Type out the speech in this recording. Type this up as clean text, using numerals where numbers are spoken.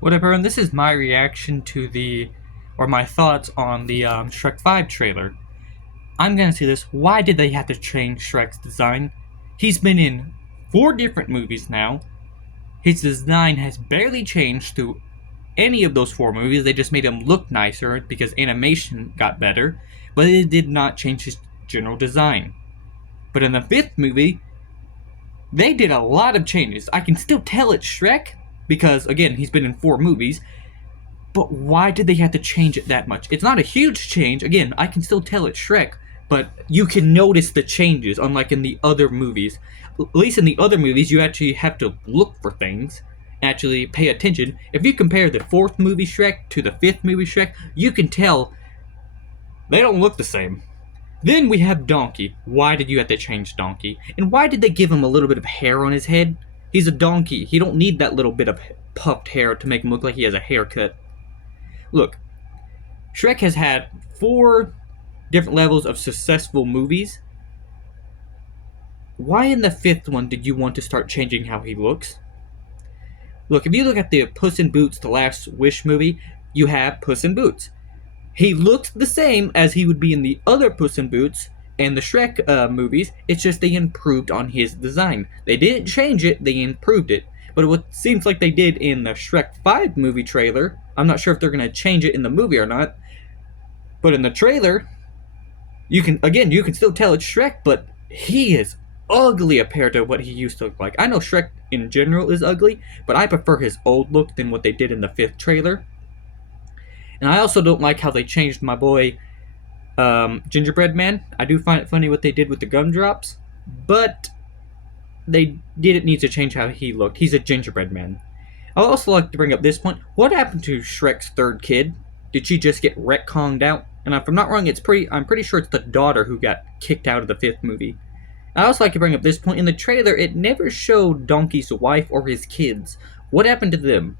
What up, everyone? This is my reaction to or my thoughts on the Shrek 5 trailer. I'm gonna say this. Why did they have to change Shrek's design? He's been in 4 different movies now. His design has barely changed through any of those 4 movies. They just made him look nicer because animation got better, but it did not change his general design. But in the 5th movie, they did a lot of changes. I can still tell it's Shrek because, again, he's been in 4 movies. But why did they have to change it that much? It's not a huge change. Again, I can still tell it's Shrek, but you can notice the changes, unlike in the other movies. At least in the other movies, you actually have to look for things, actually pay attention. If you compare the 4th movie Shrek to the 5th movie Shrek, you can tell they don't look the same. Then we have Donkey. Why did you have to change Donkey? And why did they give him a little bit of hair on his head? He's a donkey. He don't need that little bit of puffed hair to make him look like he has a haircut. Look, Shrek has had 4 different levels of successful movies. Why in the 5th one did you want to start changing how he looks? Look, if you look at the Puss in Boots The Last Wish movie, you have Puss in Boots. He looks the same as he would be in the other Puss in Boots and the Shrek movies. It's just they improved on his design. They didn't change it, they improved it. But what seems like they did in the Shrek 5 movie trailer, I'm not sure if they're going to change it in the movie or not, but in the trailer, you can still tell it's Shrek, but he is ugly compared to what he used to look like. I know Shrek in general is ugly, but I prefer his old look than what they did in the 5th trailer. And I also don't like how they changed my boy Gingerbread Man. I do find it funny what they did with the gumdrops, but they didn't need to change how he looked. He's a gingerbread man. I'd also like to bring up this point. What happened to Shrek's 3rd kid? Did she just get retconned out? And if I'm not wrong, I'm pretty sure it's the daughter who got kicked out of the 5th movie. I'd also like to bring up this point. In the trailer, it never showed Donkey's wife or his kids. What happened to them?